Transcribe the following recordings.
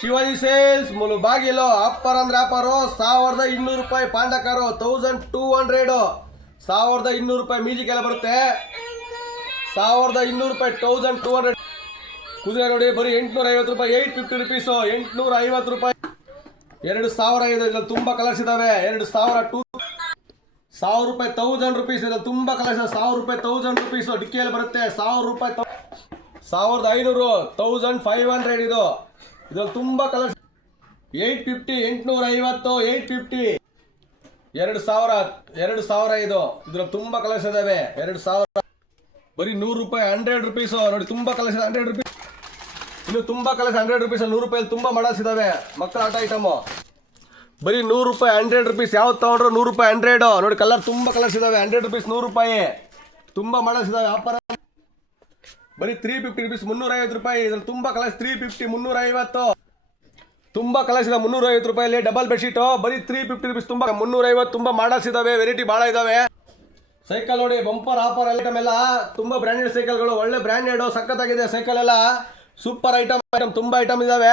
Shivaji sales Mulbagal upper ಅಂದ್ರೆ offer 1200 ರೂಪಾಯಿ ಪಾಂಡಕರು 1200 1200 music ಎಲ್ಲ ಬರುತ್ತೆ 1200 ರೂಪಾಯಿ 1200 ಕುದುರೆ ನೋಡಿ ಬರೀ 850 ರೂಪಾಯಿ 850 ರುಪೀಸು 850 ರೂಪಾಯಿ 2000 ಇದೆ ಇದ್ರಲ್ಲಿ ತುಂಬ ಕಲರ್ಸ್ ಇದಾವೆ 2000 1000 ರೂಪಾಯಿ 1000 ರುಪೀಸ್ ಇದ್ರಲ್ಲಿ ತುಂಬ ಕಲರ್ಸ್ 1000 ರೂಪಾಯಿ 1000 ರುಪೀಸು ಡಿಕ್ಕಿಯಲ್ಲಿ ಬರುತ್ತೆ 1000 ರೂಪಾಯಿ 1500 1500 ಇದು ಇದ್ರಲ್ಲಿ ತುಂಬ ಕಲರ್ಸ್ 850 850 850 2000 ಇದು ಇದ್ರಲ್ಲಿ ತುಂಬ ಕಲರ್ಸ್ ಇದಾವೆ 2000 ಬರೀ 100 ರೂಪಾಯಿ 100 ರುಪೀಸು ನೋಡಿ ತುಂಬ ಕಲರ್ಸ್ 100 ರುಪೀಸ್ ಇನ್ನು ತುಂಬ ಕಲರ್ಸ್ 100 ರುಪೀಸ್ 100 ರೂಪಾಯಲ್ಲಿ ತುಂಬ ಮಾಡಲ್ಸ್ ಇದಾವೆ ಮಕ್ಕಳ ಆಟ ಐಟಮು ಬರೀ 100 ರೂಪಾಯಿ 100 ರುಪೀಸ್ ಯಾವ್ದು ತಗೊಂಡ್ರು 100 ರೂಪಾಯಿ 100 ನೋಡಿ ಕಲರ್ ತುಂಬ ಕಲರ್ಸ್ ಇದಾವೆ 100 ರುಪೀಸ್ 100 ರೂಪಾಯಿ ತುಂಬ ಮಾಡಲ್ಸ್ ಇದಾವೆ ವ್ಯಾಪಾರ ಬರೀ 350 ರುಪೀಸ್ 350 ರೂಪಾಯಿ ಇದ್ರಲ್ಲಿ ತುಂಬ ಕಲರ್ಸ್ 350 350 ತುಂಬ ಕಲರ್ಸ್ ಇದೆ 350 ರೂಪಾಯಲ್ಲಿ ಡಬಲ್ ಬೆಡ್ಶೀಟು ಬರೀ 350 ರುಪೀಸ್ ತುಂಬ 350 ತುಂಬ ಮಾಡಲ್ಸ್ ಇದಾವೆ ವೆರೈಟಿ ಭಾಳ ಇದಾವೆ ಸೈಕಲ್ ನೋಡಿ ಬಂಪರ್ ಆಫರ್ ಐಟಮ್ ಎಲ್ಲ ತುಂಬ ಬ್ರ್ಯಾಂಡೆಡ್ ಸೈಕಲ್ಗಳು ಒಳ್ಳೆ ಬ್ರ್ಯಾಂಡೆಡ್ ಸಖತ್ತಾಗಿದೆ ಸೈಕಲ್ ಎಲ್ಲ ಸೂಪರ್ ಐಟಮ್ ತುಂಬ ಐಟಮ್ ಇದಾವೆ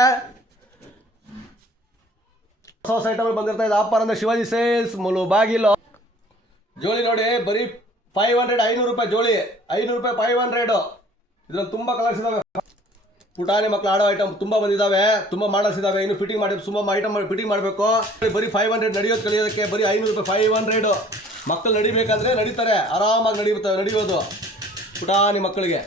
ಹೊಸ ಐಟಮ್ ಬಂದಿರ್ತಾ ಇದೆ ಆಫರ್ ಅಂದ್ರೆ ಶಿವಾಜಿ ಸೇಲ್ಸ್ ಮುಳುಬಾಗಿಲು ಜೋಳಿ ನೋಡಿ ಬರೀ 500 ರೂಪಾಯಿ ಜೋಳಿ 500 ರೂಪಾಯಿ 500 ಇದ್ರಲ್ಲಿ ತುಂಬ ಕಲರ್ಸ್ ಇದಾವೆ ಪುಟಾಣಿ ಮಕ್ಕಳು ಆಡೋ ಐಟಮ್ ತುಂಬ ಬಂದಿದ್ದಾವೆ ತುಂಬ ಮಾಡಲ್ಸ್ ಇದಾವೆ ಇನ್ನು ಫಿಟ್ಟಿಂಗ್ ಮಾಡಿ ತುಂಬ ಐಟಮ್ ಫಿಟ್ಟಿಂಗ್ ಮಾಡಬೇಕು ಬರೀ 500 ನಡೆಯೋದು ಕಲಿಯೋದಕ್ಕೆ ಬರೀ 500 ರೂಪಾಯಿ 500 ಮಕ್ಕಳು ನಡಿಬೇಕಂದ್ರೆ ನಡೀತಾರೆ ಆರಾಮಾಗಿ ನಡೆಯೋದು ಪುಟಾಣಿ ಮಕ್ಕಳಿಗೆ